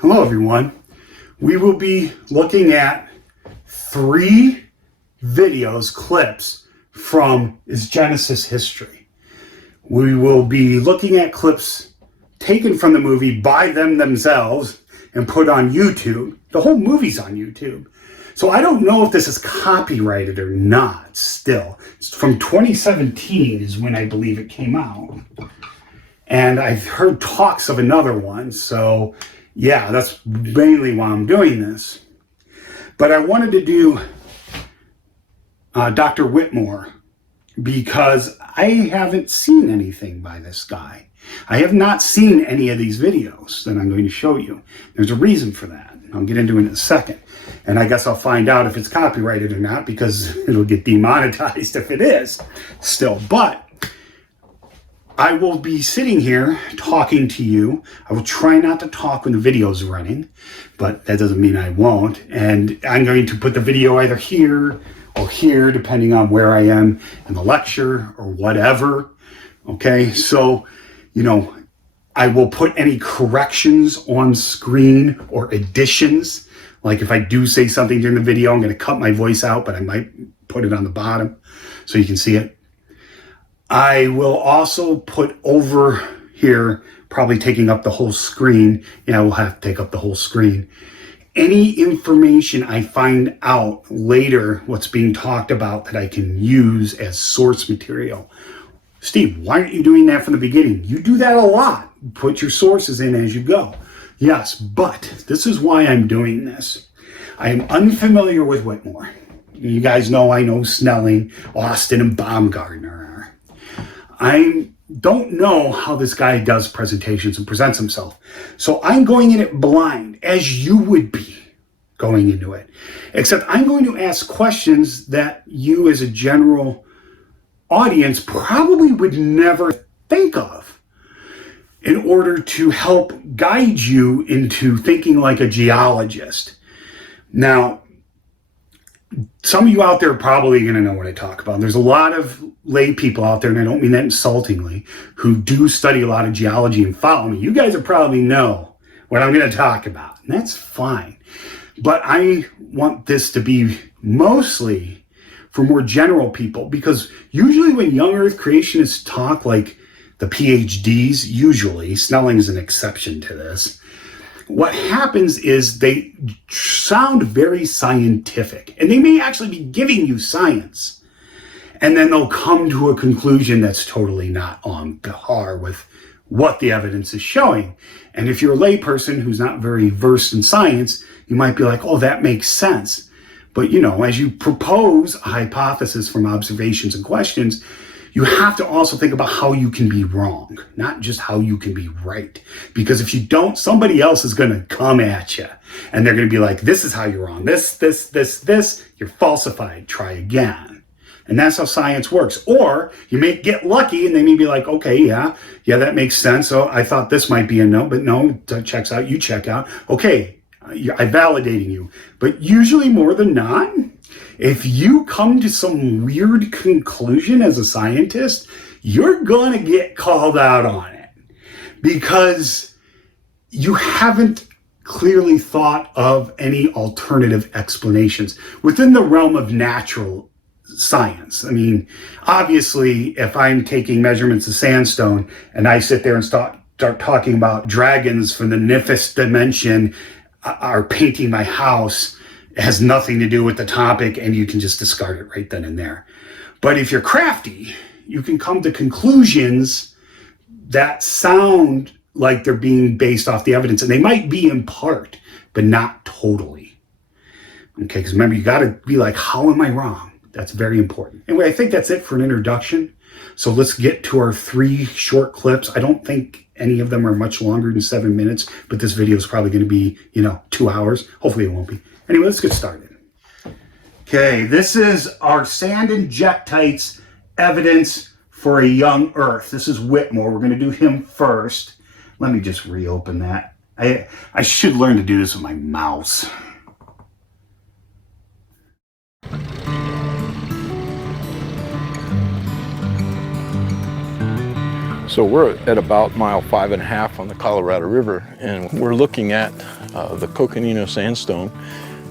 Hello everyone. We will be looking at 3 clips from its Genesis history. We will be looking at clips taken from the movie by them themselves and put on YouTube. The whole movie's on YouTube. So I don't know if this is copyrighted or not still. It's from 2017 is when I believe it came out. And I've heard talks of another one, so yeah, that's mainly why I'm doing this. But I wanted to do Dr. Whitmore because I haven't seen anything by this guy. I have not seen any of these videos that I'm going to show you. There's a reason for that. I'll get into it in a second. And I guess I'll find out if it's copyrighted or not because it'll get demonetized if it is still. But I will be sitting here talking to you. I will try not to talk when the video's running, but that doesn't mean I won't. And I'm going to put the video either here or here, depending on where I am in the lecture or whatever. Okay, so, I will put any corrections on screen or additions. Like if I do say something during the video, I'm going to cut my voice out, but I might put it on the bottom so you can see it. I will also put over here, probably taking up the whole screen. Yeah, we'll have to take up the whole screen. Any information I find out later, what's being talked about that I can use as source material. Steve, why aren't you doing that from the beginning? You do that a lot. Put your sources in as you go. Yes, but this is why I'm doing this. I am unfamiliar with Whitmore. You guys know I know Snelling, Austin, and Baumgartner. I don't know how this guy does presentations and presents himself. So I'm going in it blind, as you would be going into it. Except I'm going to ask questions that you as a general audience probably would never think of in order to help guide you into thinking like a geologist. Now, some of you out there are probably going to know what I talk about. There's a lot of lay people out there, and I don't mean that insultingly, who do study a lot of geology and follow me. You guys will probably know what I'm going to talk about, and that's fine. But I want this to be mostly for more general people, because usually when young Earth creationists talk, like the PhDs, usually, Snelling is an exception to this, what happens is they sound very scientific, and they may actually be giving you science, and then they'll come to a conclusion that's totally not on par with what the evidence is showing. And if you're a layperson who's not very versed in science, you might be like, oh, that makes sense. But as you propose a hypothesis from observations and questions, you have to also think about how you can be wrong, not just how you can be right. Because if you don't, somebody else is going to come at you and they're going to be like, this is how you're wrong. This, you're falsified. Try again. And that's how science works. Or you may get lucky and they may be like, okay, yeah, that makes sense. So I thought this might be a no, but no, that checks out. You check out. Okay, I'm validating you. But usually more than not, if you come to some weird conclusion as a scientist, you're going to get called out on it because you haven't clearly thought of any alternative explanations within the realm of natural science. I mean, obviously, if I'm taking measurements of sandstone and I sit there and start talking about dragons from the nifist dimension are painting my house, it has nothing to do with the topic, and you can just discard it right then and there. But if you're crafty, you can come to conclusions that sound like they're being based off the evidence, and they might be in part, but not totally. Okay, because remember, you got to be like, how am I wrong? That's very important. Anyway, I think that's it for an introduction. So let's get to our 3 short clips. I don't think any of them are much longer than 7 minutes, but this video is probably going to be, 2 hours. Hopefully it won't be. Anyway, let's get started. Okay, this is our sand and jectites evidence for a young Earth. This is Whitmore. We're going to do him first. Let me just reopen that. I should learn to do this with my mouse. So we're at about mile 5.5 on the Colorado River, and we're looking at the Coconino Sandstone,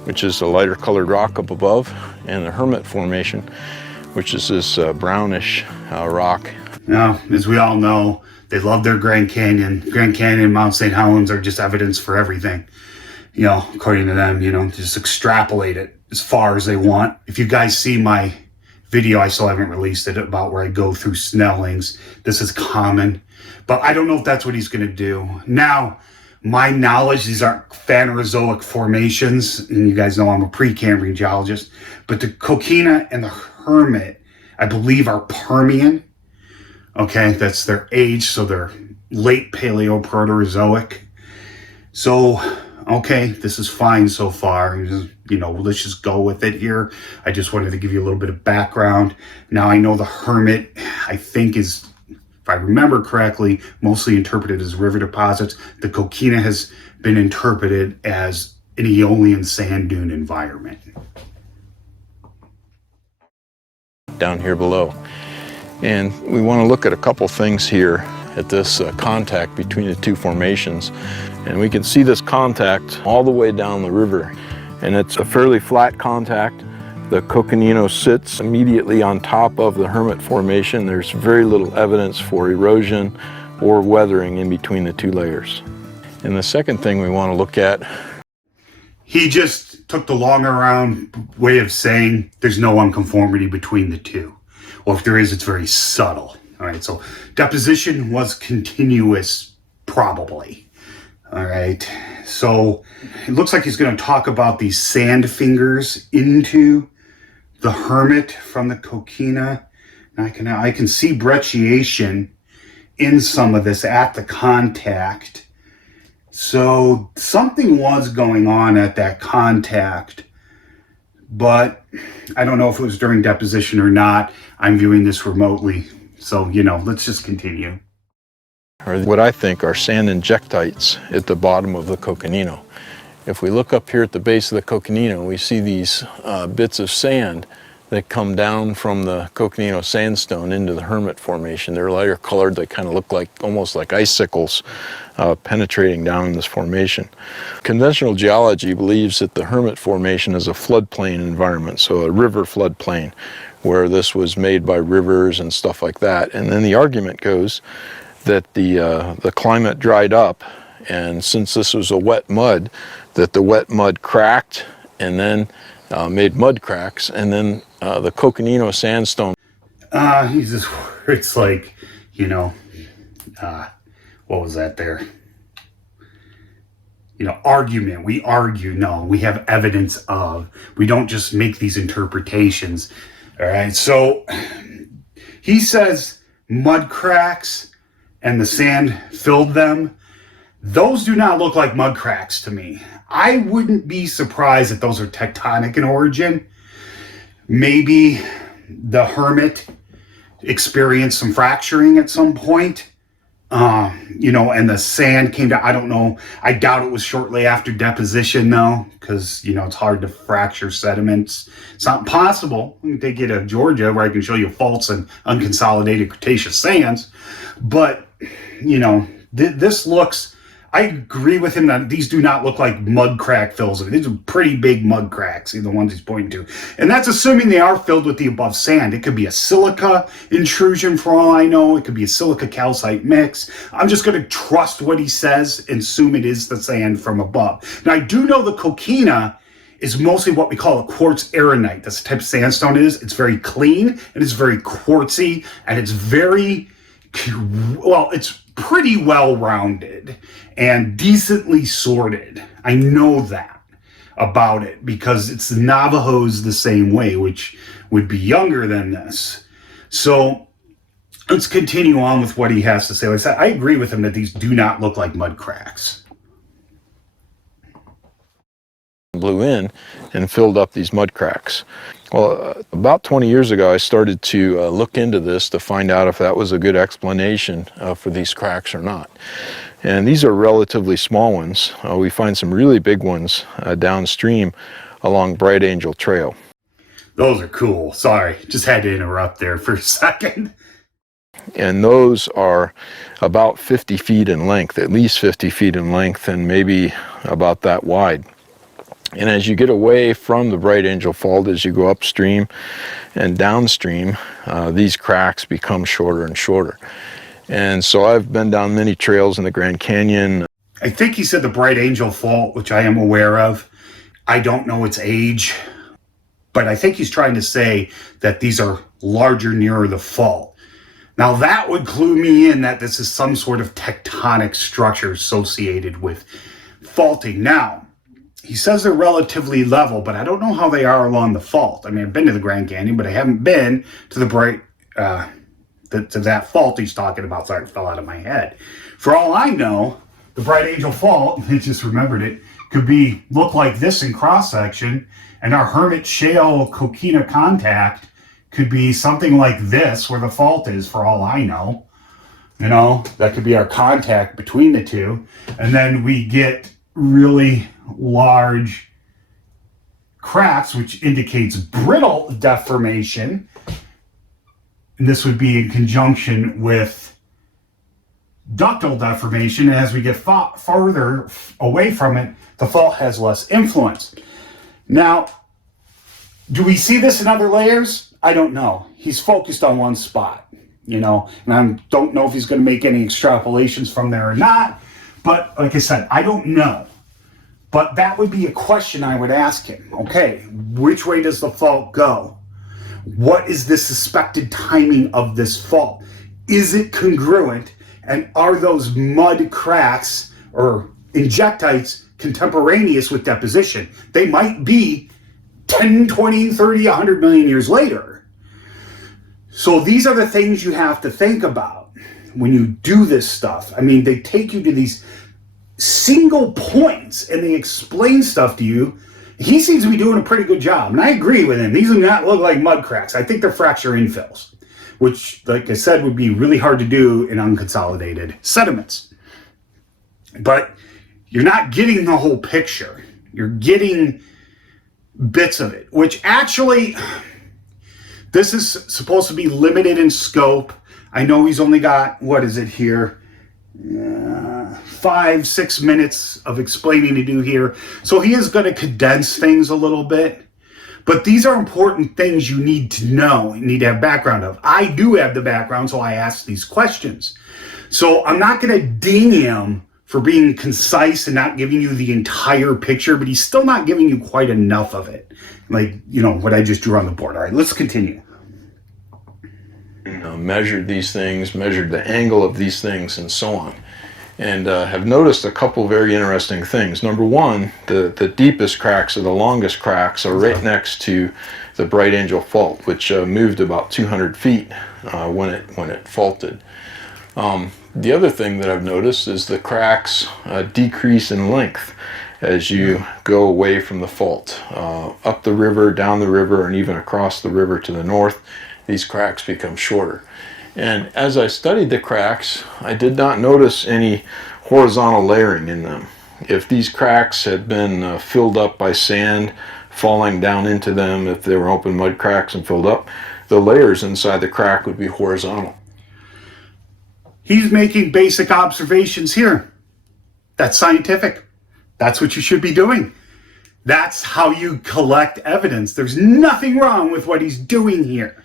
which is a lighter colored rock up above, and the Hermit Formation, which is this brownish rock. Now, as we all know, they love their Grand Canyon. Grand Canyon and Mount St. Helens are just evidence for everything. You know, according to them, you know, just extrapolate it as far as they want. If you guys see my video, I still haven't released it, about where I go through Snellings. This is common, but I don't know if that's what he's going to do. Now, my knowledge, these aren't Phanerozoic formations, and you guys know I'm a Precambrian geologist, but the Coquina and the Hermit, I believe, are Permian. Okay, that's their age, so they're late Paleo Proterozoic. So, okay, this is fine so far. You know, let's just go with it here. I just wanted to give you a little bit of background. Now, I know the Hermit, I think, is, if I remember correctly, mostly interpreted as river deposits. The Coquina has been interpreted as an Aeolian sand dune environment. Down here below. And we want to look at a couple things here at this contact between the two formations. And we can see this contact all the way down the river. And it's a fairly flat contact. The Coconino sits immediately on top of the Hermit Formation. There's very little evidence for erosion or weathering in between the two layers. And the second thing we want to look at, he just took the long around way of saying there's no unconformity between the two. Well, if there is, it's very subtle. All right, so deposition was continuous, probably. All right, so it looks like he's going to talk about these sand fingers into the Hermit from the Coquina. I can see brecciation in some of this at the contact. So something was going on at that contact, but I don't know if it was during deposition or not. I'm viewing this remotely, so, you know, let's just continue. Or what I think are sand injectites at the bottom of the Coconino. If we look up here at the base of the Coconino, we see these bits of sand that come down from the Coconino sandstone into the Hermit Formation. They're lighter colored. They kind of look like, almost like icicles penetrating down in this formation. Conventional geology believes that the Hermit Formation is a floodplain environment, so a river floodplain, where this was made by rivers and stuff like that. And then the argument goes that the climate dried up, and since this was a wet mud, that the wet mud cracked and then made mud cracks, and then the Coconino sandstone. He's just, it's like, you know, what was that there? You know, argument. We argue. No, we have evidence of. We don't just make these interpretations. All right. So he says mud cracks and the sand filled them. Those do not look like mud cracks to me. I wouldn't be surprised if those are tectonic in origin. Maybe the Hermit experienced some fracturing at some point, you know, and the sand came down. I don't know. I doubt it was shortly after deposition, though, because, you know, it's hard to fracture sediments. It's not possible. Let me take you to Georgia, where I can show you faults and unconsolidated Cretaceous sands. But, you know, this looks... I agree with him that these do not look like mud crack fills. These are pretty big mud cracks, the ones he's pointing to. And that's assuming they are filled with the above sand. It could be a silica intrusion for all I know. It could be a silica calcite mix. I'm just going to trust what he says and assume it is the sand from above. Now, I do know the Coquina is mostly what we call a quartz arenite. That's the type of sandstone it is. It's very clean, and it's very quartzy, and it's very, well, it's pretty well-rounded and decently sorted. I know that about it because it's the Navajos the same way, which would be younger than this. So let's continue on with what he has to say. Like I said, I agree with him that these do not look like mud cracks. Blew in and filled up these mud cracks. Well, about 20 years ago, I started to look into this to find out if that was a good explanation for these cracks or not. And these are relatively small ones. We find some really big ones downstream along Bright Angel Trail. Those are cool. Sorry, just had to interrupt there for a second. And those are about 50 feet in length, at least 50 feet in length, and maybe about that wide. And as you get away from the Bright Angel Fault, as you go upstream and downstream, these cracks become shorter and shorter. And so I've been down many trails in the Grand Canyon. I think he said the Bright Angel Fault, which I am aware of. I don't know its age, but I think he's trying to say that these are larger nearer the fault. Now that would clue me in that this is some sort of tectonic structure associated with faulting. Now, he says they're relatively level, but I don't know how they are along the fault. I mean, I've been to the Grand Canyon, but I haven't been to the to that fault he's talking about. Sorry, it fell out of my head. For all I know, the Bright Angel Fault, I just remembered it, could look like this in cross-section, and our Hermit Shale Coquina contact could be something like this where the fault is, for all I know. You know, that could be our contact between the two. And then we get really large cracks, which indicates brittle deformation. And this would be in conjunction with ductile deformation. And as we get farther away from it, the fault has less influence. Now, do we see this in other layers? I don't know. He's focused on one spot, you know, and I don't know if he's going to make any extrapolations from there or not. But like I said, I don't know. But that would be a question I would ask him. Okay, which way does the fault go? What is the suspected timing of this fault? Is it congruent? And are those mud cracks or injectites contemporaneous with deposition? They might be 10, 20, 30, 100 million years later. So these are the things you have to think about when you do this stuff. I mean, they take you to these single points and they explain stuff to you. He seems to be doing a pretty good job, and I agree with him. These do not look like mud cracks. I think they're fracture infills, which, like I said, would be really hard to do in unconsolidated sediments. But you're not getting the whole picture. You're getting bits of it, which actually, this is supposed to be limited in scope. I know he's only got, what is it here? 5-6 minutes of explaining to do here. So he is going to condense things a little bit. But these are important things you need to know, you need to have background of. I do have the background, so I ask these questions. So I'm not going to ding him for being concise and not giving you the entire picture, but he's still not giving you quite enough of it. Like, you know, what I just drew on the board. All right, let's continue. Measured these things, measured the angle of these things, and so on. And have noticed a couple very interesting things. Number one, the deepest cracks or the longest cracks are right next to the Bright Angel Fault, which moved about 200 feet when it faulted. The other thing that I've noticed is the cracks decrease in length as you go away from the fault. Up the river, down the river, and even across the river to the north, these cracks become shorter. And as I studied the cracks, I did not notice any horizontal layering in them. If these cracks had been filled up by sand falling down into them, if they were open mud cracks and filled up, the layers inside the crack would be horizontal. He's making basic observations here. That's scientific. That's what you should be doing. That's how you collect evidence. There's nothing wrong with what he's doing here.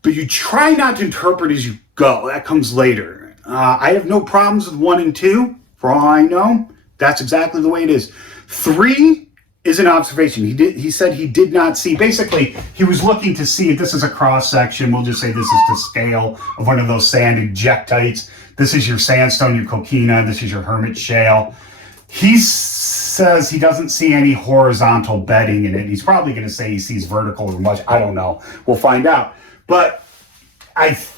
But you try not to interpret as you go. That comes later. I have no problems with 1 and 2. For all I know, that's exactly the way it is. 3 is an observation. He said he did not see. Basically, he was looking to see if this is a cross section. We'll just say this is the scale of one of those sand injectites. This is your sandstone, your coquina. This is your Hermit Shale. He says he doesn't see any horizontal bedding in it. He's probably going to say he sees vertical or much. I don't know. We'll find out. But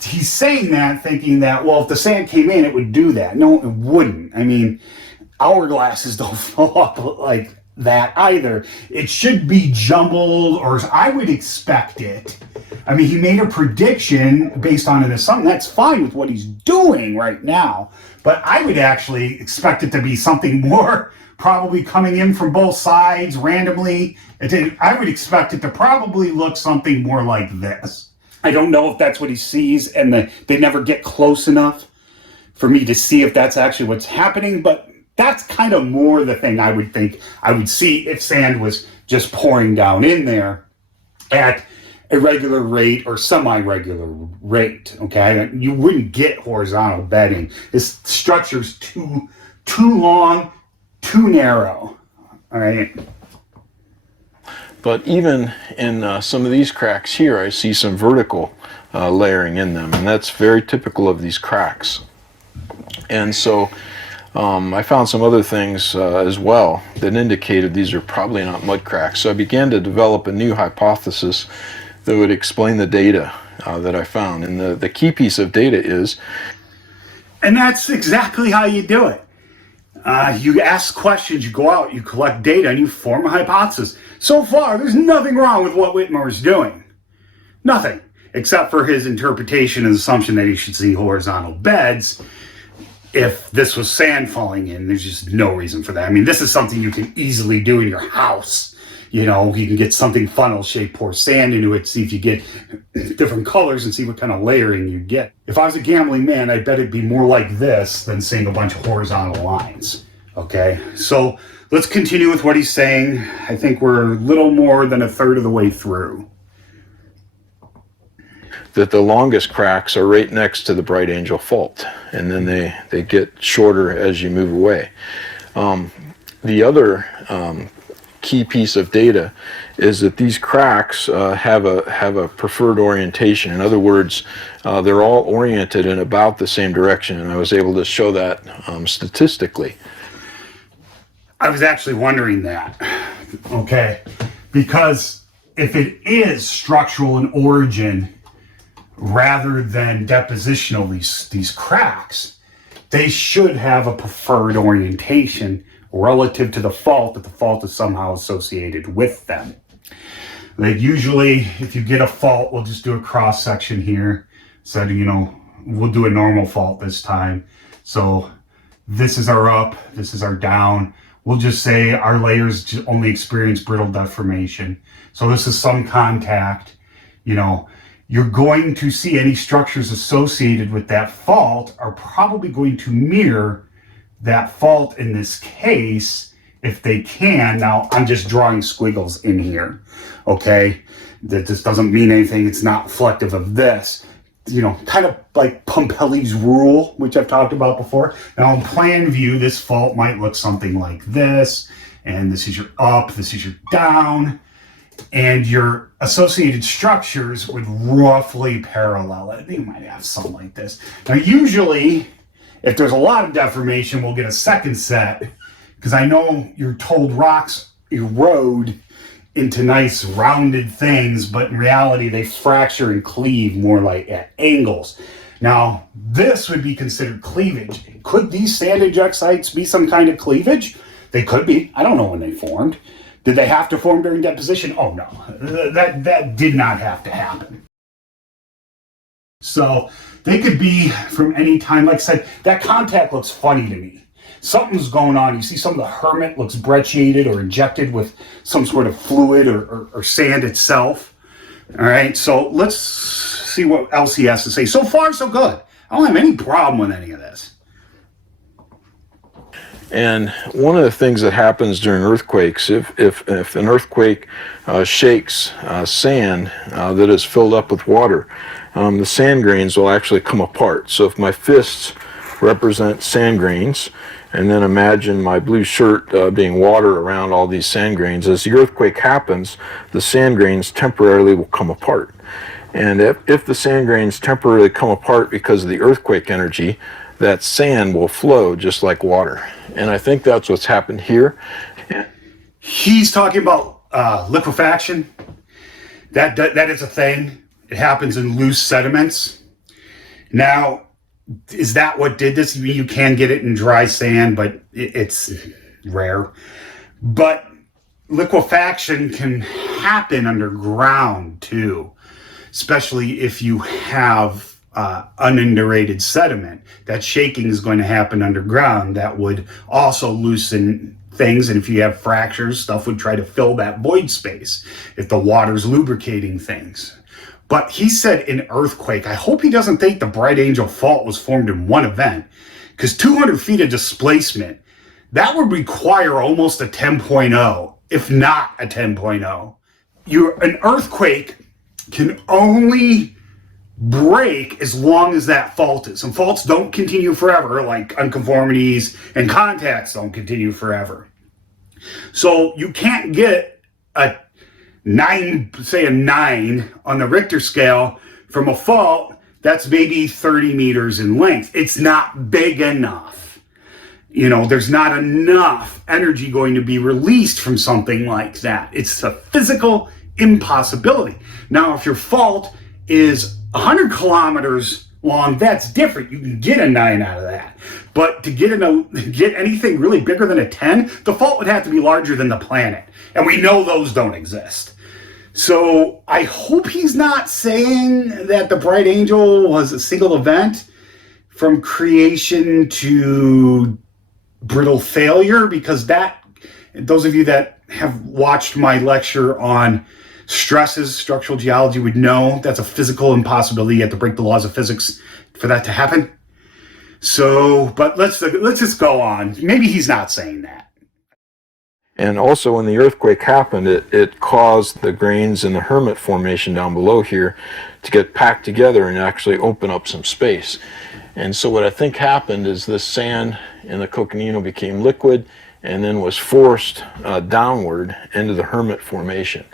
he's saying that thinking that, well, if the sand came in, it would do that. No, it wouldn't. I mean, hourglasses don't fill up like that either. It should be jumbled, or I would expect it. I mean, he made a prediction based on an assumption. That's fine with what he's doing right now. But I would actually expect it to be something more probably coming in from both sides randomly. I would expect it to probably look something more like this. I don't know if that's what he sees, and they never get close enough for me to see if that's actually what's happening, but that's kind of more the thing I would think I would see if sand was just pouring down in there at a regular rate or semi-regular rate, okay? You wouldn't get horizontal bedding. This structure's too long, too narrow, all right? But even in some of these cracks here, I see some vertical layering in them, and that's very typical of these cracks. And so I found some other things as well that indicated these are probably not mud cracks. So I began to develop a new hypothesis that would explain the data that I found. And the key piece of data is... And that's exactly how you do it. You ask questions, you go out, you collect data, and you form a hypothesis. So far, there's nothing wrong with what Whitmore is doing. Nothing. Except for his interpretation and assumption that he should see horizontal beds. If this was sand falling in, there's just no reason for that. I mean, this is something you can easily do in your house. You know, you can get something funnel-shaped, pour sand into it, see if you get different colors and see what kind of layering you get. If I was a gambling man, I bet it'd be more like this than seeing a bunch of horizontal lines. Okay, so let's continue with what he's saying. I think we're a little more than a third of the way through. That the longest cracks are right next to the Bright Angel Fault, and then they get shorter as you move away. The other key piece of data is that these cracks have a preferred orientation. In other words, they're all oriented in about the same direction, and I was able to show that statistically. I was actually wondering that, okay, because if it is structural in origin rather than depositional, these cracks, they should have a preferred orientation relative to the fault, that the fault is somehow associated with them. Like usually, if you get a fault, we'll just do a cross section here. So, you know, we'll do a normal fault this time. So this is our up, this is our down. We'll just say our layers only experience brittle deformation. So this is some contact. You know, you're going to see any structures associated with that fault are probably going to mirror that fault in this case, if they can. Now, I'm just drawing squiggles in here, okay? That just doesn't mean anything. It's not reflective of this. You know, kind of like Pompelli's rule, which I've talked about before. Now, in plan view, this fault might look something like this, and this is your up, this is your down, and your associated structures would roughly parallel it. You might have something like this. Now, usually, if there's a lot of deformation, we'll get a second set, because I know you're told rocks erode into nice rounded things, but in reality they fracture and cleave more like at angles. Now, this would be considered cleavage. Could these sand ejectites be some kind of cleavage? They could be. I don't know when they formed. Did they have to form during deposition? Oh no, that did not have to happen. So they could be from any time. Like I said, that contact looks funny to me. Something's going on. You see some of the hermit looks brecciated or injected with some sort of fluid or sand itself. All right, so let's see what else he has to say. So far, so good. I don't have any problem with any of this. And one of the things that happens during earthquakes, if an earthquake shakes sand that is filled up with water, the sand grains will actually come apart. So if my fists represent sand grains, and then imagine my blue shirt being water around all these sand grains, as the earthquake happens, the sand grains temporarily will come apart. And if the sand grains temporarily come apart because of the earthquake energy, that sand will flow just like water. And I think that's what's happened here. He's talking about liquefaction. That is a thing. It happens in loose sediments. Now, is that what did this? You can get it in dry sand, but it's rare. But liquefaction can happen underground too, especially if you have unindurated sediment. That shaking is going to happen underground. That would also loosen things, and if you have fractures, stuff would try to fill that void space if the water's lubricating things. But he said an earthquake. I hope he doesn't think the Bright Angel Fault was formed in one event, because 200 feet of displacement, that would require almost a 10.0, if not a 10.0. An earthquake can only break as long as that fault is. And faults don't continue forever, like unconformities and contacts don't continue forever. So you can't get a 9, say a 9 on the Richter scale from a fault that's maybe 30 meters in length. It's not big enough. You know, there's not enough energy going to be released from something like that. It's a physical impossibility. Now, if your fault is 100 kilometers long, that's different. You can get a 9 out of that. But to get anything really bigger than a 10, the fault would have to be larger than the planet. And we know those don't exist. So I hope he's not saying that the Bright Angel was a single event from creation to brittle failure, because that, those of you that have watched my lecture on stresses, structural geology, would know that's a physical impossibility. You have to break the laws of physics for that to happen. So, but let's just go on. Maybe he's not saying that. And also when the earthquake happened, it caused the grains in the Hermit Formation down below here to get packed together and actually open up some space. And so what I think happened is this sand in the Coconino became liquid and then was forced downward into the Hermit Formation.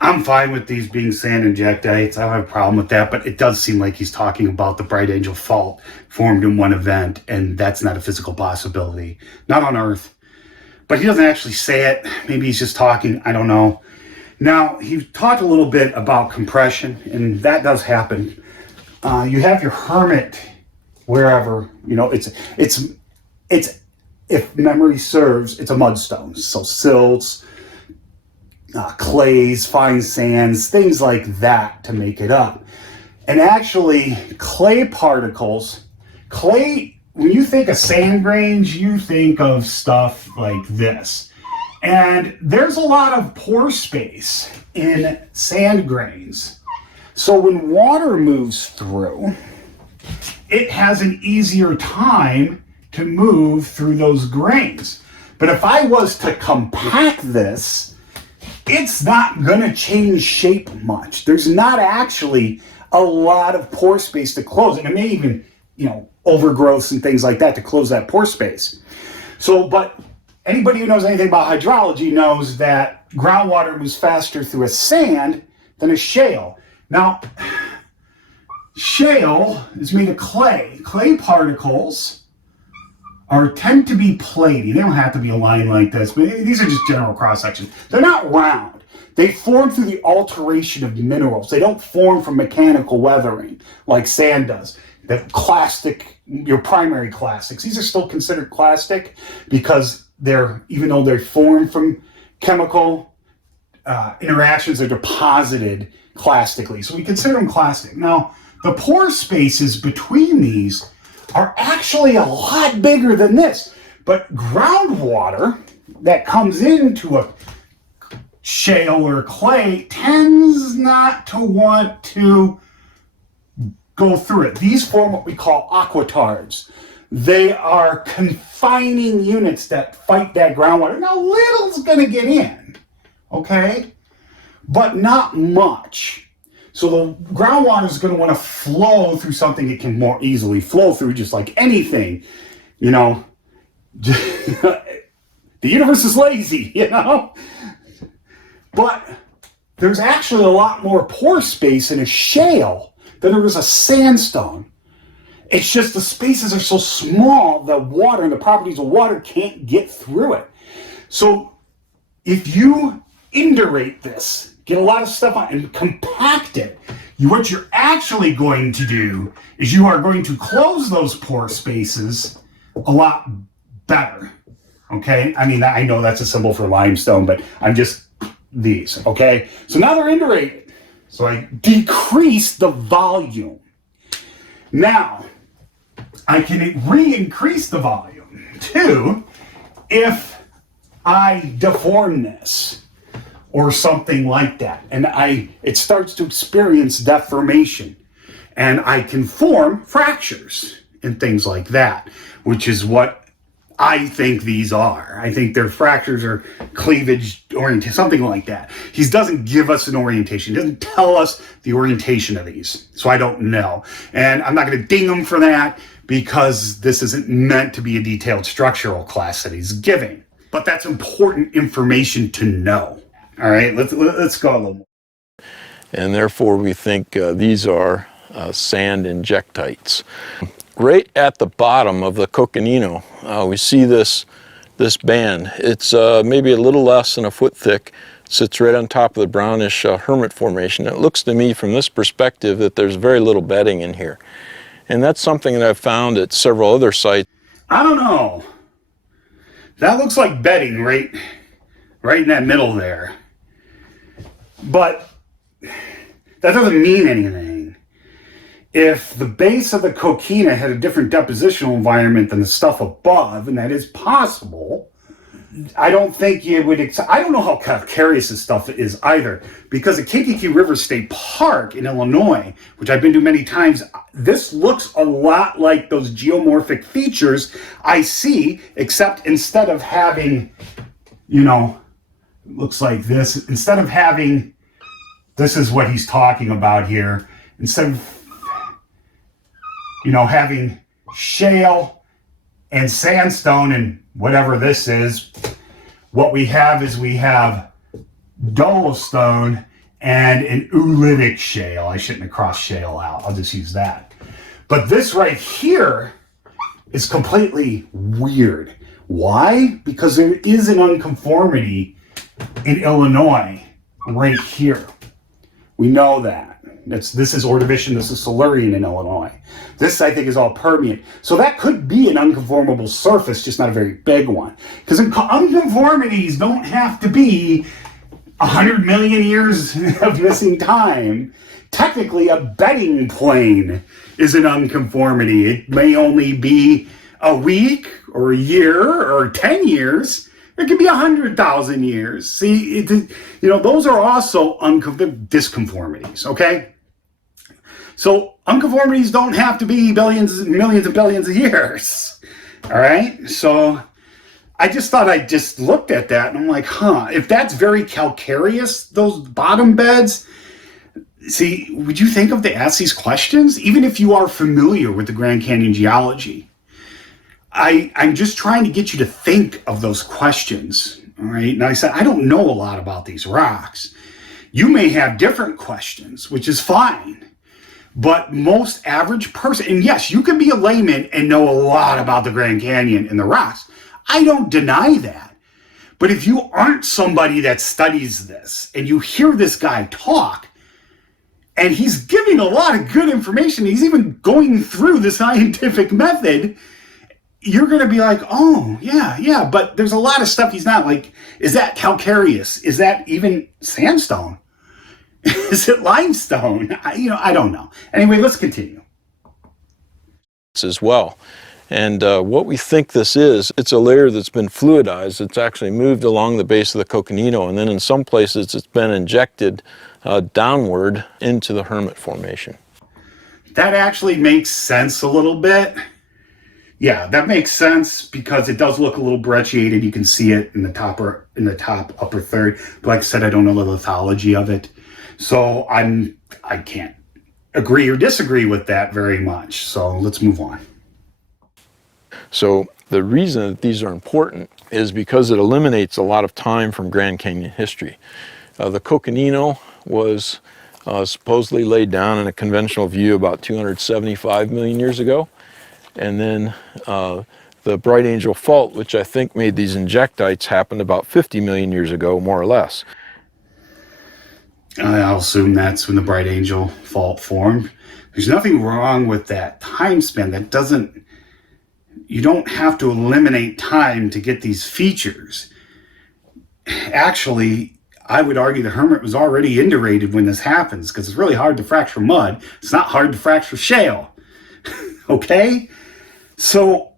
I'm fine with these being sand injectites. I don't have a problem with that, but it does seem like he's talking about the Bright Angel Fault formed in one event, and that's not a physical possibility. Not on Earth. But he doesn't actually say it. Maybe he's just talking. I don't know. Now, he talked a little bit about compression, and that does happen. You have your Hermit wherever, you know, it's if memory serves, it's a mudstone. So silts, clays, fine sands, things like that to make it up. And actually, clay particles, when you think of sand grains, you think of stuff like this. And there's a lot of pore space in sand grains. So when water moves through, it has an easier time to move through those grains. But if I was to compact this, it's not going to change shape much. There's not actually a lot of pore space to close. And it may even, you know, overgrowths and things like that to close that pore space. So, but anybody who knows anything about hydrology knows that groundwater moves faster through a sand than a shale. Now, shale is made of clay. Clay particles tend to be platy. They don't have to be aligned like this, but these are just general cross sections. They're not round. They form through the alteration of minerals. They don't form from mechanical weathering like sand does. The clastic, your primary clastics, these are still considered clastic because even though they're formed from chemical interactions, they're deposited clastically. So we consider them clastic. Now, the pore spaces between these are actually a lot bigger than this. But groundwater that comes into a shale or clay tends not to want to go through it. These form what we call aquatards. They are confining units that fight that groundwater. Now, little's going to get in, okay? But not much. So the groundwater is going to want to flow through something it can more easily flow through, just like anything. You know, the universe is lazy, you know? But there's actually a lot more pore space in a shale than there is a sandstone. It's just the spaces are so small, the water and the properties of water can't get through it. So if you indurate this, get a lot of stuff on and compact it, what you're actually going to do is you are going to close those pore spaces a lot better. Okay? I mean, I know that's a symbol for limestone, but I'm just these. Okay? So now they're indurated. So I decrease the volume. Now, I can re-increase the volume too if I deform this. or something like that. And it starts to experience deformation. And I can form fractures and things like that, which is what I think these are. I think their fractures are cleavage oriented, something like that. He doesn't give us an orientation. He doesn't tell us the orientation of these. So I don't know. And I'm not going to ding him for that because this isn't meant to be a detailed structural class that he's giving. But that's important information to know. All right, let's go a little more. And therefore we think these are sand injectites. Right at the bottom of the coconino, we see this band. It's maybe a little less than a foot thick. It sits right on top of the brownish hermit formation. It looks to me from this perspective that there's very little bedding in here. And that's something that I've found at several other sites. I don't know. That looks like bedding right in that middle there. But that doesn't mean anything. If the base of the coquina had a different depositional environment than the stuff above, and that is possible, I don't think you would, I don't know how calcareous this stuff is either, because at Kankakee River State Park in Illinois, which I've been to many times, this looks a lot like those geomorphic features I see, except instead of having, looks like this, instead of having, this is what he's talking about here, instead of having shale and sandstone and whatever this is, what we have dolostone and an oolitic shale. I shouldn't have crossed shale out. I'll just use that. But this right here is completely weird. Why? Because there is an unconformity in Illinois right here. We know that. This is Ordovician, this is Silurian in Illinois. This, I think, is all Permian. So that could be an unconformable surface, just not a very big one. Because unconformities don't have to be 100 million years of missing time. Technically, a bedding plane is an unconformity. It may only be a week or a year or 10 years. It could be 100,000 years. See, those are also disconformities, okay? So unconformities don't have to be billions, millions and billions of years, all right? So I just thought I just looked at that and I'm like, if that's very calcareous, those bottom beds, see, would you think of to ask these questions? Even if you are familiar with the Grand Canyon geology, I'm just trying to get you to think of those questions, all right? And I said, I don't know a lot about these rocks. You may have different questions, which is fine. But most average person, and yes, you can be a layman and know a lot about the Grand Canyon and the rocks. I don't deny that. But if you aren't somebody that studies this and you hear this guy talk, and he's giving a lot of good information, he's even going through the scientific method, you're going to be like, oh, yeah, but there's a lot of stuff he's not like, is that calcareous? Is that even sandstone? Is it limestone? I don't know. Anyway, let's continue. As well. And what we think this is, it's a layer that's been fluidized. It's actually moved along the base of the coconino, and then in some places it's been injected downward into the hermit formation. That actually makes sense a little bit. Yeah, that makes sense because it does look a little brecciated. You can see it in the top upper third. But like I said, I don't know the lithology of it. So I can't agree or disagree with that very much. So let's move on. So the reason that these are important is because it eliminates a lot of time from Grand Canyon history. The coconino was supposedly laid down in a conventional view about 275 million years ago. And then the Bright Angel Fault, which I think made these injectites, happened about 50 million years ago, more or less. I'll assume that's when the Bright Angel Fault formed. There's nothing wrong with that time span. You don't have to eliminate time to get these features. Actually, I would argue the hermit was already indurated when this happens because it's really hard to fracture mud. It's not hard to fracture shale. Okay? So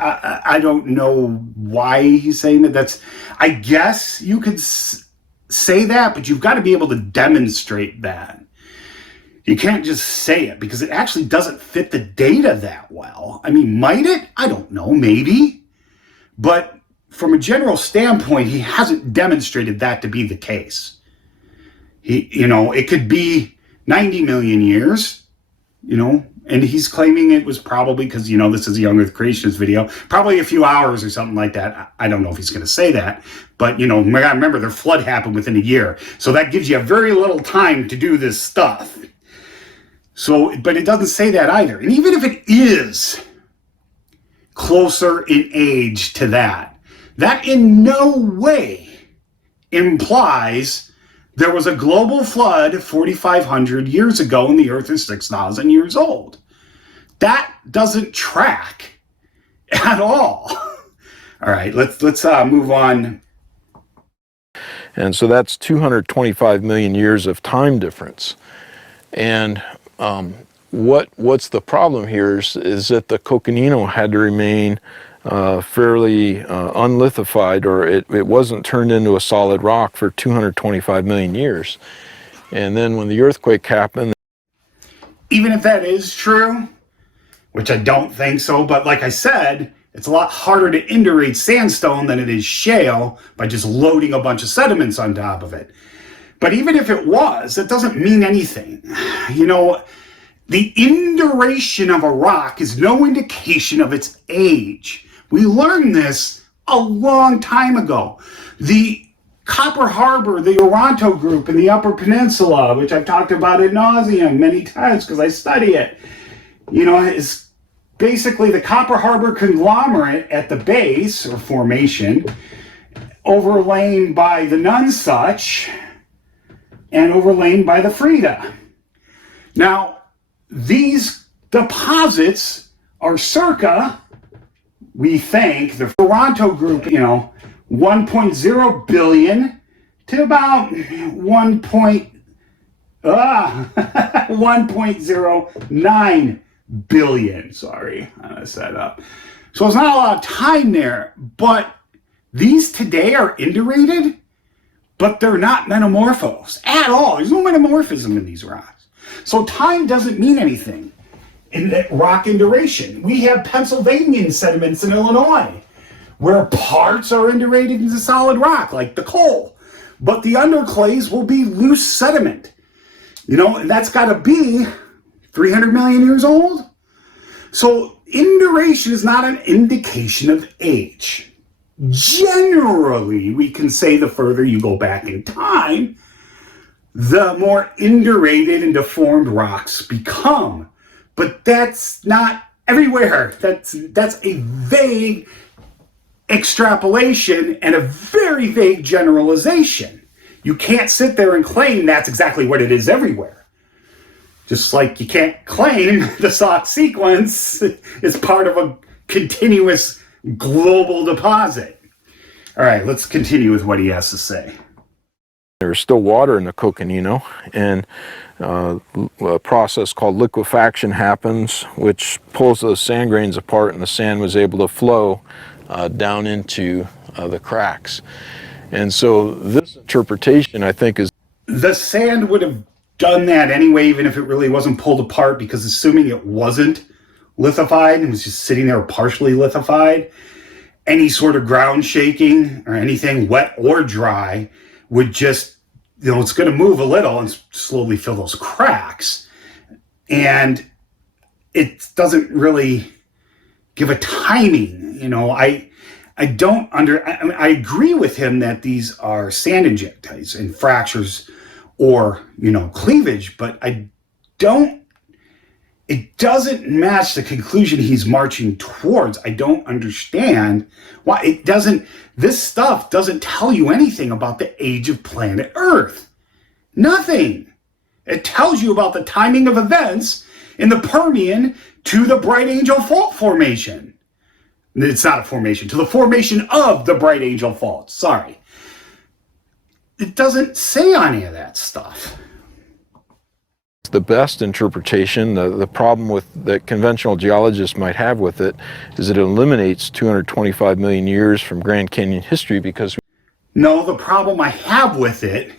I don't know why he's saying that. I guess you could say that, but you've got to be able to demonstrate that. You can't just say it because it actually doesn't fit the data that well. I mean, might it? I don't know, maybe. But from a general standpoint, he hasn't demonstrated that to be the case. It could be 90 million years, and he's claiming it was probably because, this is a Young Earth Creationist video, probably a few hours or something like that. I don't know if he's going to say that, but, remember their flood happened within a year. So that gives you a very little time to do this stuff. So, but it doesn't say that either. And even if it is closer in age to that in no way implies there was a global flood 4,500 years ago and the Earth is 6,000 years old. That doesn't track at all. All right, let's move on. And so that's 225 million years of time difference. And what's the problem here is that the coconino had to remain fairly unlithified, or it wasn't turned into a solid rock for 225 million years. And then when the earthquake happened... Even if that is true, which I don't think so, but like I said, it's a lot harder to indurate sandstone than it is shale by just loading a bunch of sediments on top of it. But even if it was, that doesn't mean anything. The induration of a rock is no indication of its age. We learned this a long time ago. The Copper Harbor, the Oronto group in the Upper Peninsula, which I've talked about ad nauseum many times because I study it, is basically the Copper Harbor conglomerate at the base, or formation, overlain by the Nonsuch and overlain by the Frida. Now, these deposits are circa, we think, the Toronto group, 1.0 billion to about 1.09 billion. Sorry, I messed that up. So it's not a lot of time there, but these today are indurated, but they're not metamorphosed at all. There's no metamorphism in these rocks. So time doesn't mean anything in that rock induration. We have Pennsylvanian sediments in Illinois where parts are indurated into solid rock, like the coal, but the underclays will be loose sediment. And that's got to be 300 million years old. So induration is not an indication of age. Generally, we can say the further you go back in time, the more indurated and deformed rocks become. But that's not everywhere. That's a vague extrapolation and a very vague generalization. You can't sit there and claim that's exactly what it is everywhere. Just like you can't claim the Sauk sequence is part of a continuous global deposit. All right, let's continue with what he has to say. There's still water in the coconino, and a process called liquefaction happens, which pulls those sand grains apart, and the sand was able to flow down into the cracks. And so this interpretation, I think, is... The sand would have done that anyway, even if it really wasn't pulled apart, because assuming it wasn't lithified and was just sitting there partially lithified, any sort of ground shaking or anything wet or dry would just, it's going to move a little and slowly fill those cracks. And it doesn't really give a timing. I agree with him that these are sand injectites and fractures or, cleavage, but it doesn't match the conclusion he's marching towards. I don't understand why this stuff doesn't tell you anything about the age of planet Earth. Nothing. It tells you about the timing of events in the Permian to the Bright Angel Fault formation. It's not a formation, to the formation of the Bright Angel Fault. Sorry. It doesn't say any of that stuff. the best interpretation. The problem with that conventional geologists might have with it is it eliminates 225 million years from Grand Canyon history because... No, the problem I have with it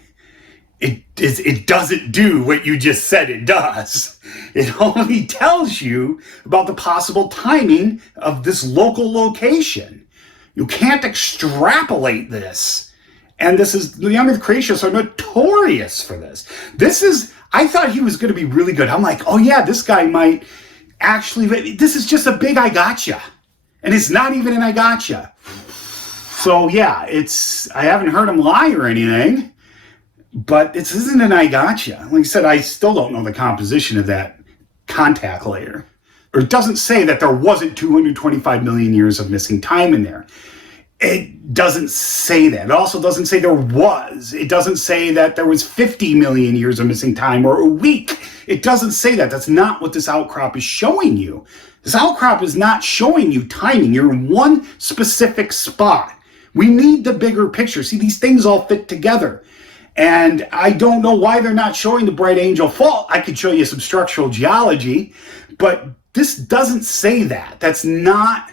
is it doesn't do what you just said it does. It only tells you about the possible timing of this local location. You can't extrapolate this. And this is, the young Earth creationists are notorious for this. I thought he was going to be really good. I'm like, oh yeah, this guy might actually, this is just a big I gotcha. And it's not even an I gotcha. So yeah, I haven't heard him lie or anything, but this isn't an I gotcha. Like I said, I still don't know the composition of that contact layer. Or it doesn't say that there wasn't 225 million years of missing time in there. It doesn't say that. It also doesn't say there was. It doesn't say that there was 50 million years of missing time or a week. It doesn't say that. That's not what this outcrop is showing you. This outcrop is not showing you timing. You're in one specific spot. We need the bigger picture. See, these things all fit together. And I don't know why they're not showing the Bright Angel Fault. I could show you some structural geology, but this doesn't say that. That's not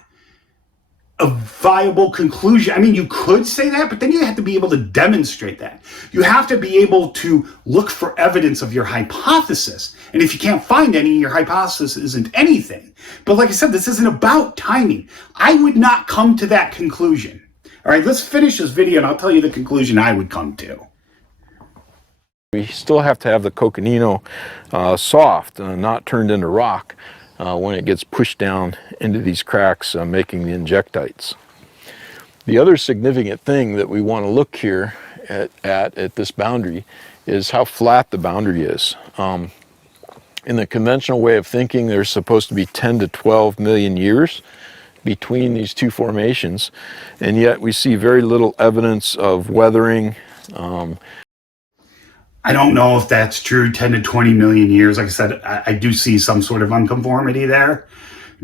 a viable conclusion. I mean, you could say that, but then you have to be able to demonstrate that. You have to be able to look for evidence of your hypothesis. And if you can't find any, your hypothesis isn't anything. But like I said, this isn't about timing. I would not come to that conclusion. All right, let's finish this video and I'll tell you the conclusion I would come to. We still have to have the coconino soft, not turned into rock when it gets pushed down into these cracks, making the injectites. The other significant thing that we want to look here at this boundary is how flat the boundary is. In the conventional way of thinking, there's supposed to be 10 to 12 million years between these two formations, and yet we see very little evidence of weathering. I don't know if that's true, 10 to 20 million years. Like I said, I do see some sort of unconformity there,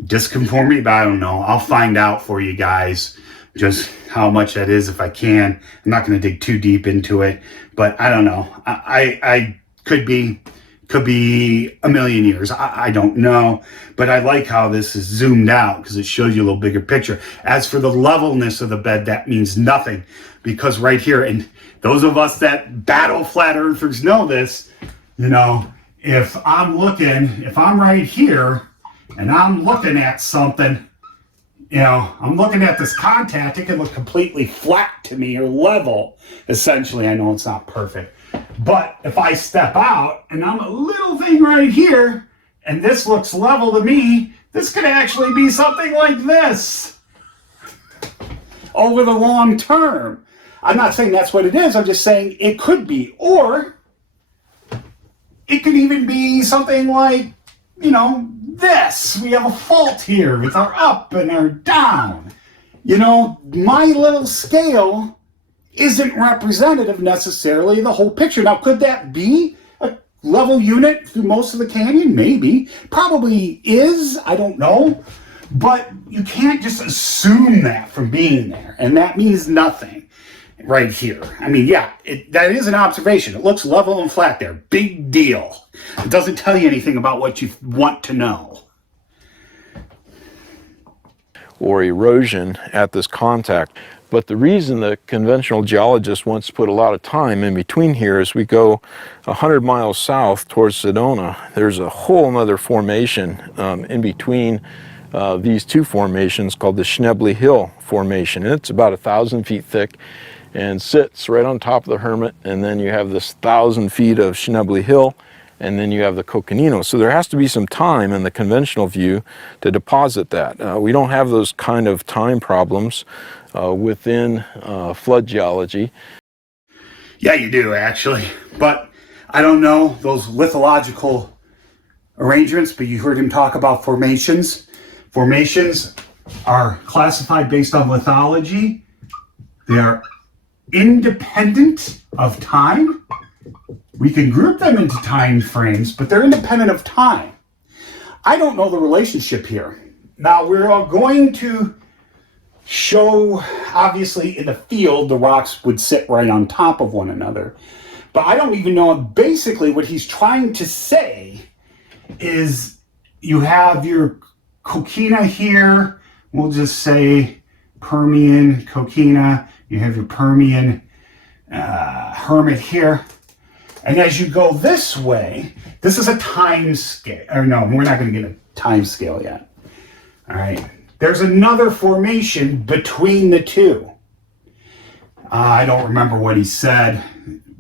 disconformity, but I don't know. I'll find out for you guys just how much that is if I can. I'm not going to dig too deep into it, but I don't know. I could be a million years. I don't know, but I like how this is zoomed out because it shows you a little bigger picture. As for the levelness of the bed, that means nothing, because right here, and those of us that battle flat earthers know this, you know, if I'm right here and I'm looking at something, you know, I'm looking at this contact, it can look completely flat to me or level, essentially. I know it's not perfect. But if I step out and I'm a little thing right here, and this looks level to me, this could actually be something like this over the long term. I'm not saying that's what it is, I'm just saying it could be. Or it could even be something like, you know, this. We have a fault here with our up and our down. You know, my little scale isn't representative necessarily of the whole picture. Now, could that be a level unit through most of the canyon? Maybe. Probably is. I don't know. But you can't just assume that from being there. And that means nothing right here. I mean, yeah, that is an observation. It looks level and flat there. Big deal. It doesn't tell you anything about what you want to know. Or erosion at this contact. But the reason the conventional geologist wants to put a lot of time in between here is we go 100 miles south towards Sedona. There's a whole other formation in between these two formations called the Schnebly Hill Formation. And it's about 1,000 feet thick and sits right on top of the Hermit. And then you have this 1,000 feet of Schnebly Hill, and then you have the Coconino. So there has to be some time in the conventional view to deposit that. We don't have those kind of time problems within flood geology. Yeah, you do actually, but I don't know those lithological arrangements, but you heard him talk about formations. Formations are classified based on lithology. They are independent of time. We can group them into time frames, but they're independent of time. I don't know the relationship here. Now, we're all going to show, obviously, in the field, the rocks would sit right on top of one another. But I don't even know. Basically, what he's trying to say is you have your coquina here. We'll just say Permian coquina. You have your Permian hermit here. And as you go this way, this is a time scale. Or no, we're not going to get a time scale yet. All right. There's another formation between the two. I don't remember what he said,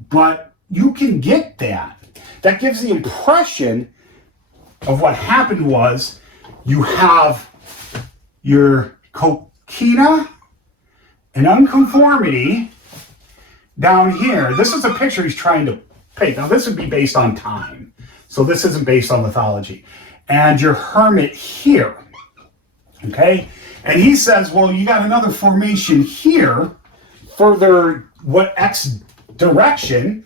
but you can get that. That gives the impression of what happened was you have your coquina, an unconformity down here. This is a picture he's trying to paint. Now, this would be based on time. So this isn't based on lithology. And your hermit here. Okay? And he says, well, you got another formation here, further what X direction.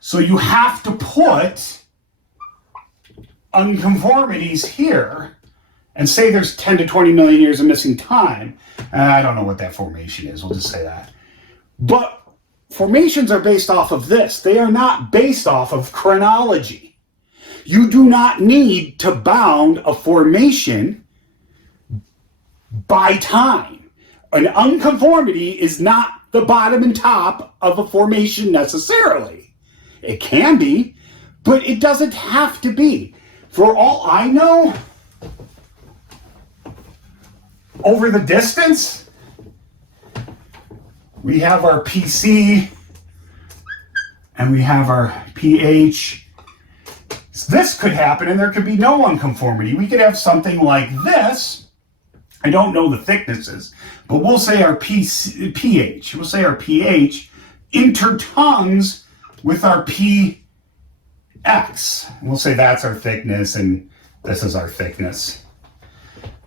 So you have to put unconformities here and say there's 10 to 20 million years of missing time. I don't know what that formation is. We'll just say that. But formations are based off of this. They are not based off of chronology. You do not need to bound a formation by time. An unconformity is not the bottom and top of a formation necessarily. It can be, but it doesn't have to be. For all I know, over the distance, we have our PC and we have our pH. So this could happen and there could be no unconformity. We could have something like this. I don't know the thicknesses, but we'll say our pH. We'll say our pH intertongues with our px. We'll say that's our thickness and this is our thickness.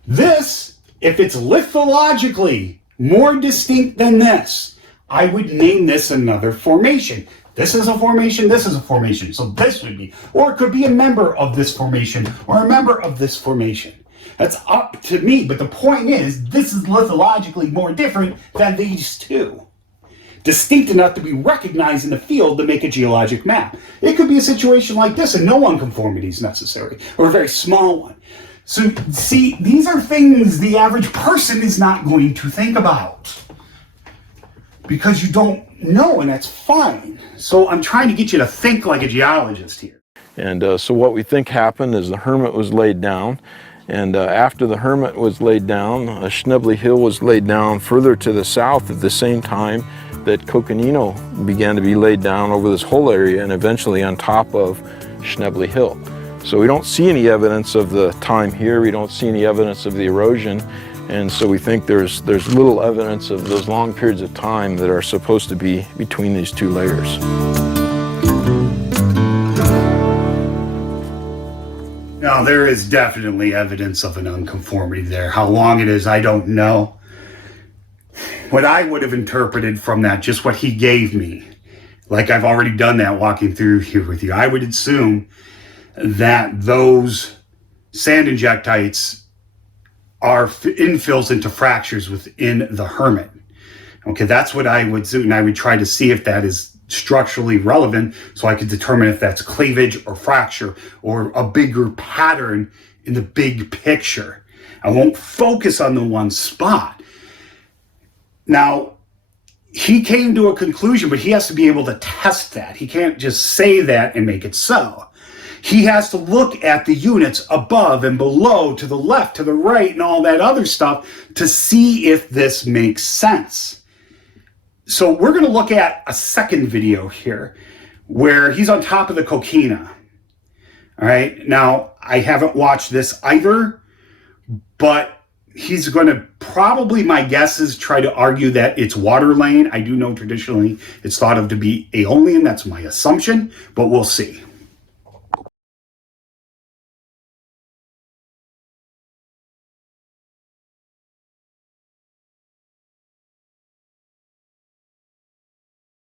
This, if it's lithologically more distinct than this, I would name this another formation. This is a formation, this is a formation. So this would be, or it could be a member of this formation or a member of this formation. That's up to me, but the point is, this is lithologically more different than these two. Distinct enough to be recognized in the field to make a geologic map. It could be a situation like this and no unconformity is necessary, or a very small one. So, see, these are things the average person is not going to think about. Because you don't know, and that's fine. So I'm trying to get you to think like a geologist here. And so what we think happened is the hermit was laid down. And after the hermit was laid down, Schnebly Hill was laid down further to the south at the same time that Coconino began to be laid down over this whole area and eventually on top of Schnebly Hill. So we don't see any evidence of the time here, we don't see any evidence of the erosion, and so we think there's little evidence of those long periods of time that are supposed to be between these two layers. Now, there is definitely evidence of an unconformity there. How long it is, I don't know. What I would have interpreted from that, just what he gave me, like I've already done that walking through here with you, I would assume that those sand injectites are infills into fractures within the hermit. Okay, that's what I would do, and I would try to see if that is structurally relevant so I could determine if that's cleavage or fracture or a bigger pattern in the big picture. I won't focus on the one spot. Now, he came to a conclusion, but he has to be able to test that. He can't just say that and make it so. He has to look at the units above and below, to the left, to the right, and all that other stuff to see if this makes sense. So we're going to look at a second video here where he's on top of the coquina. All right. Now, I haven't watched this either, but he's going to probably, my guess is, try to argue that it's water lane. I do know traditionally it's thought of to be Aeolian. That's my assumption, but we'll see.